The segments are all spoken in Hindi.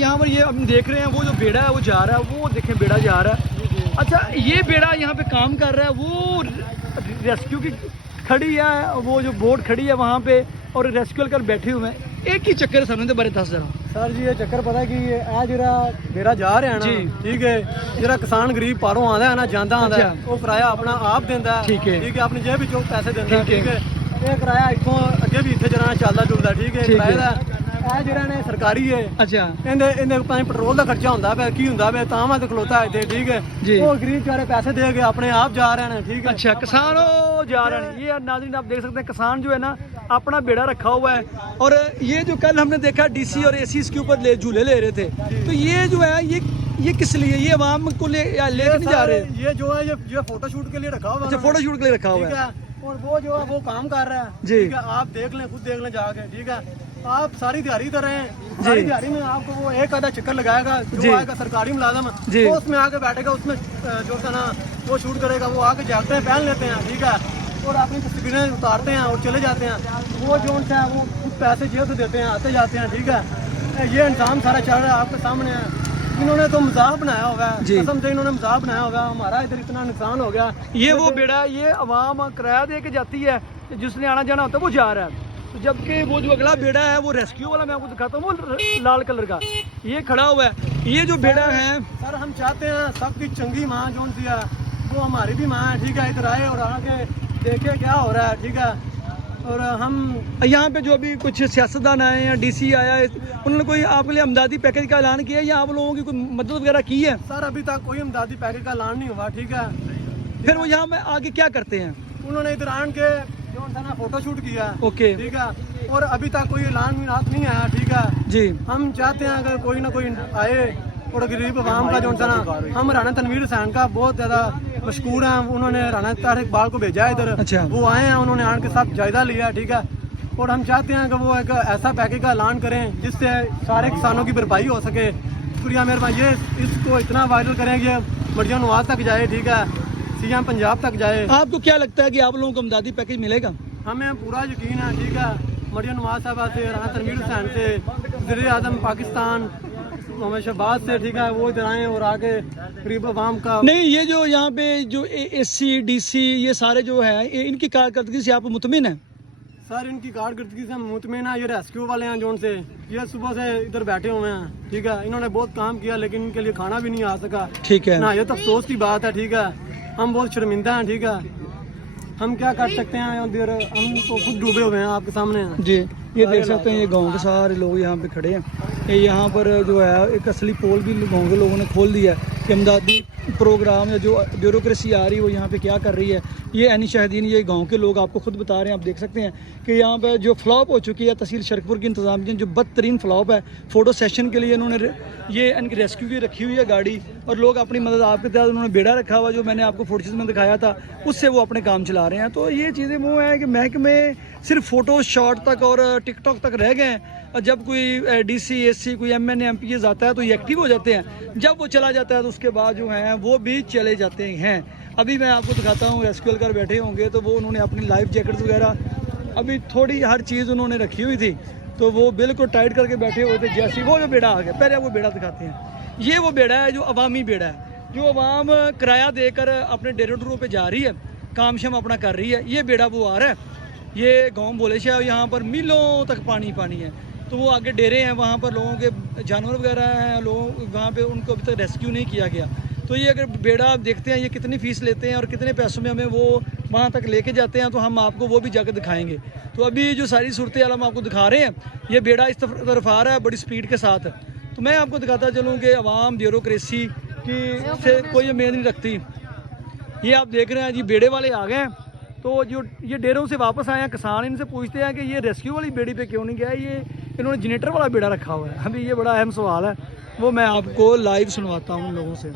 यहाँ पर ये हम देख रहे हैं वो जो बेड़ा है वो जा रहा है, वो देखें बेड़ा जा रहा है। अच्छा ये बेड़ा यहाँ पे काम कर रहा है, वो रेस्क्यू की खड़ी है, वो जो बोट खड़ी है वहाँ पे और रेस्क्यू कर बैठे हुए हैं। एक ही चक्कर सामने तो बारे दस जरा सर जी ये चक्कर पता कि ਇਹ ਜਿਹੜਾ ਮੇਰਾ ਜਾ ਰਿਹਾ ਨਾ ਠੀਕ ਹੈ, ਜਿਹੜਾ ਕਿਸਾਨ ਗਰੀਬ ਪਾਰੋਂ ਆਂਦਾ ਹੈ ਨਾ ਜਾਂਦਾ ਆਂਦਾ ਉਹ ਕਿਰਾਇਆ ਆਪਣਾ ਆਪ ਦਿੰਦਾ ਹੈ, ਠੀਕ ਹੈ, ਆਪਣੀ ਜੇਬ ਵਿੱਚੋਂ ਪੈਸੇ ਦਿੰਦਾ, ਠੀਕ ਹੈ। ਇਹ ਕਿਰਾਇਆ ਇੱਥੋਂ ਅੱਗੇ ਵੀ ਇੱਥੇ ਜਰਾ ਚੱਲਦਾ ਜੁਲਦਾ, ਠੀਕ ਹੈ। ਕਿਰਾਏ ਦਾ ਇਹ ਜਿਹੜਾ ਨੇ ਸਰਕਾਰੀ ਹੈ। ਅੱਛਾ ਇਹਦੇ ਭਾਵੇਂ ਪੈਟਰੋਲ ਦਾ ਖਰਚਾ ਹੁੰਦਾ ਪਿਆ ਕੀ ਹੁੰਦਾ ਪਿਆ ਤਾਂ ਮੈਂ ਤੇ ਖਲੋਤਾ ਇੱਥੇ, ਠੀਕ ਹੈ। ਉਹ ਗਰੀਬ ਚਾਰੇ पैसे दे के अपने आप जा रहे हैं, ठीक है। अच्छा किसान जा रहे हैं, ये नाज़रीन आप देख सकते हैं किसान जो है ना अपना बेड़ा रखा हुआ है। और ये जो कल हमने देखा डीसी और एसी इसके ऊपर झूले ले रहे थे, तो ये जो है ये किस लिए, ये आवाम को ले नहीं जा रहे? ये जो है ये फोटो शूट के लिए रखा हुआ है। अच्छा फोटो शूट के लिए रखा हुआ है। और वो जो है वो काम कर रहा है, ठीक है। आप देख लें, खुद देख लें जाके, ठीक है। आप सारी दिहाड़ी कर रहे हैं, सारी दिहाड़ी में आपको वो एक आधा चक्कर लगाएगा जो आएगा सरकारी मुलाजम, तो उसमें आके बैठेगा, उसमें जो है ना वो शूट करेगा, वो आके जैकटें पहन लेते हैं, ठीक है, और अपनी तस्वीरें उतारते हैं और चले जाते हैं। वो जो है वो कुछ पैसे जेब से देते हैं, आते जाते हैं, ठीक है। ये इंतजाम सारा चल रहा है आपके सामने है। इन्होंने तो मजाक बनाया हुआ है, कसम से इन्होंने मजाक बनाया हुआ है। हमारा इधर इतना नुकसान हो गया। ये वो बेड़ा, ये अवाम किराया दे के जाती है, जिसने आना जाना होता है वो जा रहा है। तो जबकि वो जो अगला बेड़ा है वो रेस्क्यू वाला मैं आपको दिखाता हूँ, वो लाल कलर का ये खड़ा हुआ है। ये जो बेड़ा है सर हम चाहते हैं सबकी चंगी माँ जो सी है वो हमारी भी माँ है, ठीक है। इधर आए और आके देखे क्या हो रहा है, ठीक है। और हम यहाँ पे जो अभी कुछ सियासतदान आए हैं, डीसी आया है, उन्होंने कोई आपके लिए इमदादी पैकेज का ऐलान किया है या आप लोगों की कोई मदद वगैरह की है? सर अभी तक कोई इमदादी पैकेज का ऐलान नहीं हुआ, ठीक है। फिर वो यहाँ में आगे क्या करते हैं? उन्होंने इधर आन के जो ना फोटो शूट किया, ओके, ठीक है। और अभी तक कोई ऐलान नहीं आया, ठीक है जी। हम चाहते हैं अगर कोई ना कोई आए और गरीब आवाम का जो ना, हम राना तनवीर हुसैन का बहुत ज़्यादा मशहूर हैं, उन्होंने राना तारिक इकबाल को भेजा है इधर। अच्छा। वो आए हैं, उन्होंने आन के साथ जायजा लिया, ठीक है। और हम चाहते हैं कि वो एक ऐसा पैकेज का ऐलान करें जिससे सारे किसानों की भरपाई हो सके। शुक्रिया मेहरबानी, ये इसको इतना वायरल करें कि मरियम नवाज तक जाए, ठीक है, सीएम पंजाब तक जाए। आपको क्या लगता है कि आप लोगों को इमदादी पैकेज मिलेगा? हमें पूरा यकीन है, ठीक है। मरियम नवाज साहबा से, राना तनवीर हुसैन से, वज़ीर आज़म पाकिस्तान मोहम्मद शहबाज से, ठीक है, वो इधर आए और आगे गरीब आवाम का। नहीं ये जो यहाँ पे जो एसी डीसी ये सारे जो है इनकी कारकर्दगी से आप मुतमिन है? सर इनकी कारकर्दगी से हम मुतमिन है। ये रेस्क्यू वाले हैं जो से ये सुबह से इधर बैठे हुए हैं, ठीक है। इन्होंने बहुत काम किया लेकिन इनके लिए खाना भी नहीं आ सका, ठीक है ना। ये तो अफसोस की बात है, ठीक है। हम बहुत शर्मिंदा हैं, ठीक है। हम क्या कर सकते हैं, हम तो खुद डूबे हुए हैं आपके सामने हैं जी। ये देख सकते हैं ये गांव के सारे लोग यहाँ पे खड़े हैं। ये यहाँ पर जो है एक असली पोल भी गांव के लोगों ने खोल दिया है कि इमदादी प्रोग्राम या जो ब्यूरोक्रेसी आ रही है वो यहाँ पे क्या कर रही है। ये ऐनी शाहिदीन, ये गांव के लोग आपको खुद बता रहे हैं। आप देख सकते हैं कि यहाँ पे जो फ्लॉप हो चुकी है तहसील शरकपुर की इंतजामिया, जो बदतरीन फ्लॉप है। फ़ोटो सेशन के लिए इन्होंने ये इनकी रेस्क्यू की रखी हुई है गाड़ी, और लोग अपनी मदद आपके तहत उन्होंने बेड़ा रखा हुआ जो मैंने आपको फोटोज में दिखाया था, उससे वो अपने काम चला रहे हैं। तो ये चीज़ें वो हैं कि महकमे सिर्फ फ़ोटो शॉट तक और टिकटॉक तक रह गए हैं, और जब कोई डीसी एसी कोई एमएनए एमपीएस आता है तो ये एक्टिव हो जाते हैं। जब वो चला जाता है तो उसके बाद जो है वो भी चले जाते हैं। अभी मैं आपको दिखाता हूँ, रेस्क्यू कर बैठे होंगे तो वो उन्होंने अपनी लाइफ जैकेट्स वगैरह अभी थोड़ी हर चीज़ उन्होंने रखी हुई थी, तो वो बिल्कुल टाइट करके बैठे हुए थे। जैसे वो जो बेड़ा आ गया, पहले वो बेड़ा दिखाते हैं। ये वो बेड़ा है जो अवामी बेड़ा है, जो अवाम किराया देकर अपने डेरे डूरों पर जा रही है, काम शाम अपना कर रही है। ये बेड़ा वो आ रहा है, ये गाँव बोले शाह, यहाँ पर मीलों तक पानी पानी है। तो वो आगे डेरे हैं, वहाँ पर लोगों के जानवर वगैरह हैं, लोग वहाँ पे उनको अभी तक रेस्क्यू नहीं किया गया। तो ये अगर बेड़ा आप देखते हैं ये कितनी फ़ीस लेते हैं और कितने पैसों में हमें वो वहाँ तक लेके जाते हैं, तो हम आपको वो भी जाकर दिखाएंगे। तो अभी जो सारी सूरत हाल हम आपको दिखा रहे हैं, ये बेड़ा इस तरफ आ रहा है बड़ी स्पीड के साथ। तो मैं आपको दिखाता चलूँ कि अवाम ब्यूरोक्रेसी की से कोई उम्मीद नहीं रखती। ये आप देख रहे हैं जी, बेड़े वाले आ गए हैं। तो जो ये डेरों से वापस आए हैं किसान, इनसे पूछते हैं कि ये रेस्क्यू वाली बेड़ी पे क्यों नहीं गया, ये इन्होंने जनरेटर वाला बेड़ा रखा हुआ है। अभी ये बड़ा अहम सवाल है, वो मैं आपको लाइव सुनवाता हूँ उन लोगों से।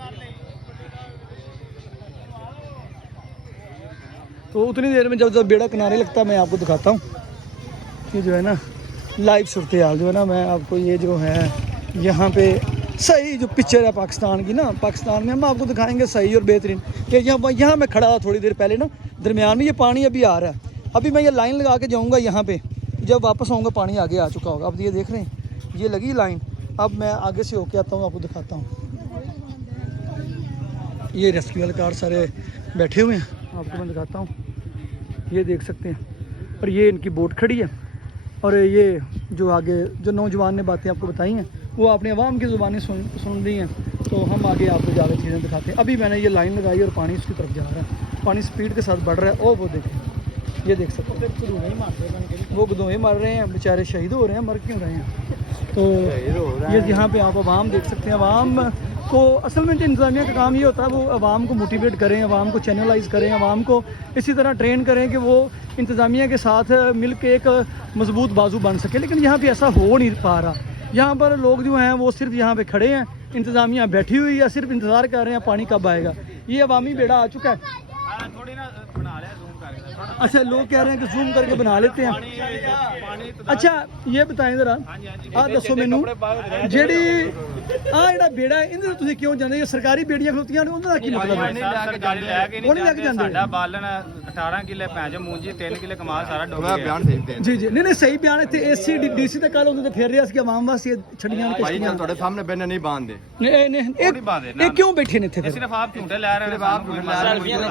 तो उतनी देर में जब बेड़ा किनारे लगता है मैं आपको दिखाता हूँ कि जो है ना लाइव सूरत हाल जो है ना, मैं आपको ये जो है यहाँ पे सही जो पिक्चर है पाकिस्तान की ना, पाकिस्तान में हम आपको दिखाएंगे सही और बेहतरीन। कि यहाँ मैं खड़ा था थोड़ी देर पहले ना, दरमियान में ये पानी अभी आ रहा है। अभी मैं ये लाइन लगा के जाऊँगा यहाँ पे, जब वापस आऊँगा पानी आगे आ चुका होगा। अब ये देख रहे हैं ये लगी लाइन, अब मैं आगे से होके आता हूँ, आपको दिखाता हूँ। ये रेस्क्यू वाले कार सारे बैठे हुए हैं, आपको मैं दिखाता हूँ। ये देख सकते हैं, और ये इनकी बोट खड़ी है। और ये जो आगे जो नौजवान ने बातें आपको बताई हैं वो आपने अवाम की ज़ुबानी सुन ली हैं, तो हम आगे आपको ज़्यादा चीज़ें दिखाते हैं। अभी मैंने ये लाइन लगाई और पानी उसकी तरफ जा रहा है, पानी स्पीड के साथ बढ़ रहा है। और वो देखें, ये देख सकते हैं, वो गदोहे मार रहे हैं, बेचारे शहीद हो रहे हैं, मर क्यों रहे हैं। तो ये यहाँ पे आप अवाम देख सकते हैं। अवाम को असल में जो इंतज़ामिया का काम ये होता है, वो अवाम को मोटिवेट करें, अवाम को चैनलाइज करें, अवाम को इसी तरह ट्रेन करें कि वो इंतज़ामिया के साथ मिल के एक मजबूत बाजू बन सके। लेकिन यहाँ पे ऐसा हो नहीं पा रहा। यहाँ पर लोग जो हैं वो सिर्फ यहाँ पे खड़े हैं, इंतज़ामिया बैठी हुई है, सिर्फ इंतज़ार कर रहे हैं पानी कब आएगा। ये अवामी बेड़ा आ चुका है। अच्छा, लोग कह रहे हैं कि जूम करके बना लेते हैं। अच्छा, ये बताएं जरा, आप दसो मैनू जेड़ी ਜਿਹੜਾ बेड़ा इन्हें तुसीं क्यों जांदे? ये सरकारी बेड़ियां खलोतियां ने, उन्हां दा की मतलब है? वो नहीं लेके जांदे। साडा बालन 18 किले पैंज मूंजी 3 किले कमाल सारा डुब गया। बयान सही जी जी, नहीं सही बयान। इत्थे एसी डीसी तक कल उन्होंने फिर रिया सी आवाम वास्ते छड़ियां ने भाई जब ਤੁਹਾਡੇ ਸਾਹਮਣੇ ਬੈਨ ਨਹੀਂ ਬਾंधਦੇ ये क्यों बैठे ने इत्थे? सिर्फ आप झूठे लै रहे हैं, आप झूठे लै रहे हैं।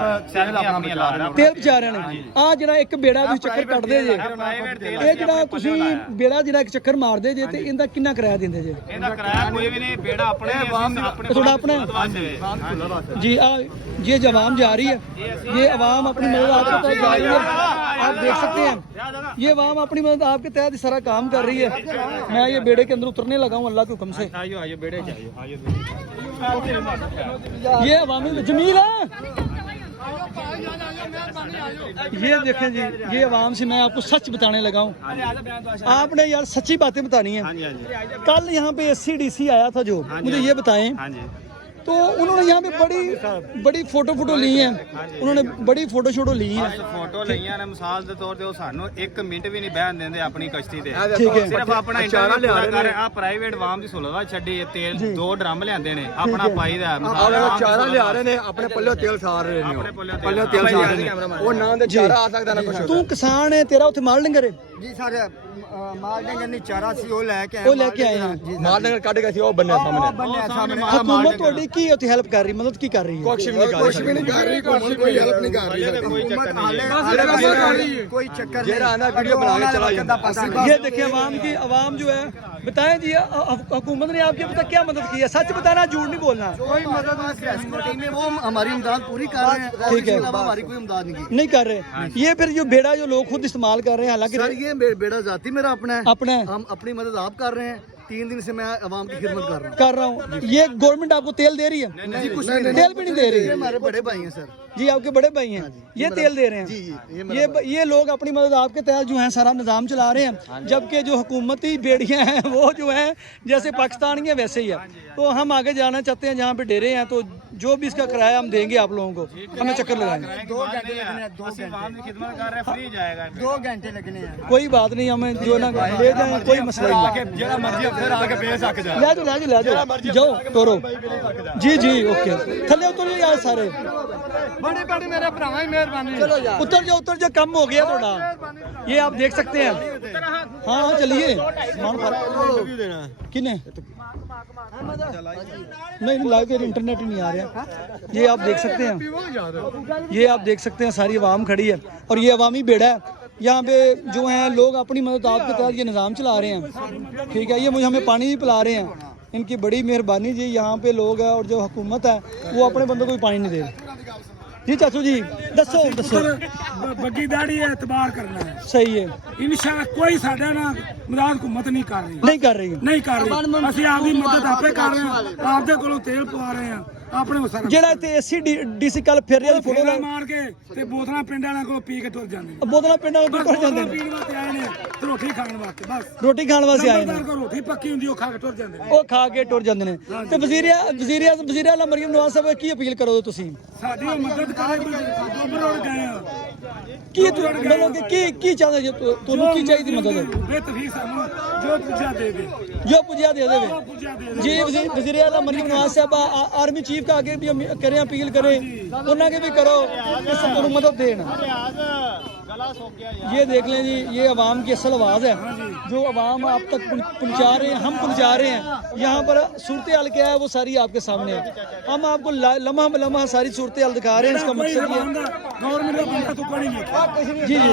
तेल बचा रहे ने। आ ਜਿਹੜਾ ਇੱਕ ਬੇੜਾ ਵੀ ਚੱਕਰ ਕੱਢਦੇ ਜੇ, ਇਹ ਜਿਹੜਾ ਤੁਸੀਂ ਬੇੜਾ ਜਿਹੜਾ ਇੱਕ ਚੱਕਰ ਮਾਰਦੇ ਜੇ, ਤੇ ਇਹਦਾ ਕਿੰਨਾ ਕਿਰਾਇਆ ਦਿੰਦੇ ਜੇ? ਇਹਦਾ ਕਿਰਾਇਆ ਕੋਈ ਵੀ ਨਹੀਂ, बेड़ा अपने थोड़ा अपना जी। ये जो आवाम जा रही है, ये आवाम अपनी मदद आपके तहत जा रही है, आप देख सकते हैं। ये आवाम अपनी मदद आपके तहत सारा काम कर रही है। मैं ये बेड़े के अंदर उतरने लगा हूँ अल्लाह के हुक्म से। ये अवामी जमील है। ये देखें जी, ये आवाम से मैं आपको सच बताने लगा हूँ। आपने यार सच्ची बातें बतानी है। कल यहाँ पे SCDC आया था, जो मुझे ये बताएं, तो उन्होंने यहाँ पे बड़ी फोटो ली है, उन्होंने बड़ी फोटो ली है। फोटो लईयां ने मिसाल के तौर पे, वो सानू 1 मिनट भी नहीं बहन देंदे अपनी कश्ती ते। ठीक है, सिर्फ अपना इंटरव्यू पूरा कर रहे। आ प्राइवेट वाम दी सुलवा छड्डी, तेल 2 ड्रम लियांदे ने अपना पाई दा। ਚਾਰਾ ਲਿਆ ਰਹੇ ਨੇ, ਆਪਣੇ ਪੱਲੇ ਤੇਲ ਸਾਰ ਰਹੇ ਨੇ, ਪੱਲੇ ਤੇਲ ਸਾਰ ਰਹੇ ਨੇ। ਉਹ ਨਾਂ ਦੇ ਚਾਰਾ ਆ ਸਕਦਾ ਨਾ ਕੁਛ। तू किसान है, तेरा उत्थे माल डंगर है? ਜੀ ਸਾਡੇ ਮਾਲ ਡੰਗਰ ਨਹੀਂ ਚਾਰਾ ਸੀ, ਉਹ ਲੈ ਕੇ वो लेके आए हैं। ਮਾਲ ਡੰਗਰ ਕੱਢ ਕੇ ਸੀ ਉਹ ਬੰਨਿਆ ਸਾਹਮਣੇ। हुकूमत थोड़ी की उत्थे हेल्प कर रही, मदद की कर रही है? ਕੁਛ ਵੀ ਨਹੀਂ ਕਰ ਰਹੀ, ਕੋਈ ਹੈਲਪ ਨਹੀਂ ਕਰ ਰਹੀ। ਕੋਈ ਚੱਕਰ ਜਿਹੜਾ ਆਣਾ ਵੀਡੀਓ ਬਣਾ ਕੇ ਚਲਾ ਜਾਂਦਾ। ये देखिए अवाम जो है, बताएं जी, हुकूमत ने आपकी अब तक क्या मदद की है? सच बताना, झूठ नहीं बोलना। कोई मदद में वो हमारी इमदाद पूरी कर रहे हैं, ठीक है, हमारी कोई इमदाद नहीं कर रहे। ये फिर जो बेड़ा जो लोग खुद इस्तेमाल कर रहे हैं, हालांकि ये बेड़ा जाती मेरा अपना है, हम अपनी मदद आप कर रहे हैं। 3 दिन से मैं आवाम की खिदमत कर रहा हूँ। ये गवर्नमेंट आपको तेल दे रही है? नहीं, कुछ नहीं, तेल भी नहीं दे रही। हमारे बड़े भाई हैं सर जी, आपके बड़े भाई हैं, ये तेल दे रहे हैं जी। ये लोग अपनी मदद आपके तहत जो है सारा निज़ाम चला रहे हैं, जबकि जो हुकूमती बेड़ियां हैं वो जो हैं जैसे पाकिस्तान की वैसे ही है। तो हम आगे जाना चाहते हैं जहाँ पे डेरे हैं, तो जो भी इसका किराया हम देंगे आप लोगों को, हमें चक्कर लगाएंगे। 2 घंटे लगने हैं, 2 घंटे फ्री जाएगा। 2 घंटे लगने हैं। कोई बात नहीं, हमें जो ना ले जाए, कोई मसला नहीं। ले जाओ तोरो जी जी, ओके। थले उतर जाओ सारे, बड़े मेरे भरावां दी मेहरबानी। उतर जाओ कम हो गया थोड़ा। ये आप देख सकते हैं। हाँ चलिए, किने नहीं लाइव इंटरनेट ही नहीं आ रहा। ये आप देख सकते हैं, ये आप देख सकते हैं सारी आवाम खड़ी है, और ये अवामी बेड़ा है। यहाँ पे जो हैं लोग अपनी मदद आपके तहत ये निज़ाम चला रहे हैं, ठीक है। ये मुझे हमें पानी भी पिला रहे हैं, इनकी बड़ी मेहरबानी जी। यहाँ पे लोग हैं और जो हुकूमत है वो अपने बंदों को भी पानी नहीं दे रही। जी चाचू जी दसो बग्गी दाढ़ी है, एतबार करना है। सही है, इंशाअल्लाह कोई साडा ना मदद हुकूमत नहीं कर रही, नहीं कर रही ਅਸੀਂ ਆਪਦੀ ਮਦਦ ਆਪੇ ਕਰ ਰਹੇ ਹਾਂ, ਆਪਦੇ ਕੋਲੋਂ ਤੇਲ ਪਵਾ ਰਹੇ ਹਾਂ ਆਪਣੇ ਸਾਰਾ। ਜਿਹੜਾ ਇੱਥੇ SCDC ਕੱਲ ਫਿਰ ਰਿਹਾ ਫੋਟੋ ਮਾਰ ਕੇ ਤੇ ਬੋਤਲਾਂ ਪਿੰਡ ਵਾਲਿਆਂ ਕੋਲ ਪੀ ਕੇ ਤੁਰ ਜਾਂਦੇ ਨੇ। ਬੋਤਲਾਂ ਪਿੰਡਾਂ ਤੋਂ ਤੁਰ ਜਾਂਦੇ ਨੇ, ਪੀਣ ਵਾਸਤੇ ਆਏ ਨੇ ਤੇ ਰੋਟੀ ਖਾਣ ਵਾਸਤੇ, ਬਸ ਰੋਟੀ ਖਾਣ ਵਾਸਤੇ ਆਏ ਨੇ। ਰੋਟੀ ਪੱਕੀ ਹੁੰਦੀ ਉਹ ਖਾ ਕੇ ਤੁਰ ਜਾਂਦੇ ਨੇ, ਉਹ ਖਾ ਕੇ ਟੁਰ ਜਾਂਦੇ ਨੇ। ਤੇ ਵਜ਼ੀਰ ਆਲਾ ਮਰੀਮ ਨਵਾਜ਼ ਸਾਹਿਬ ਕੀ ਅਪੀਲ ਕਰੋਗੇ ਤੁਸੀਂ? ਸਾਡੀ ਮਦਦ ਕਰੇ, ਡੁੱਬ ਰੋੜ ਗਏ ਆ। ਕੀ ਮਤਲਬ ਕਿ ਕੀ ਚਾਹੁੰਦੇ ਜੀ? ਤੁਹਾਨੂੰ ਕੀ ਚਾਹੀਦੀ ਮਦਦ? ਬੇਤਫੀਕ ਸਾਨੂੰ ਜੋ ਪੁੱਜਾ ਦੇ ਦੇ, जो पुजिया दे देवे जी। वज़ीर आला मरीम नवाज साहब आर्मी चीफ का आगे भी करें, अपील करें, उन्होंने भी करो कि सब मदद देना। ये देख लें जी, ये अवाम की असल आवाज़ है जो अवाम आप तक पहुंचा रहे हैं, हम पहुंचा रहे हैं। यहाँ पर सूरत हाल क्या है वो सारी आपके सामने है। हम आपको लम्हा लम्हा सारी सूरत हाल दिखा रहे हैं। इसका मकसद ये गवर्नमेंट का बंदा तो कोई नहीं जी जी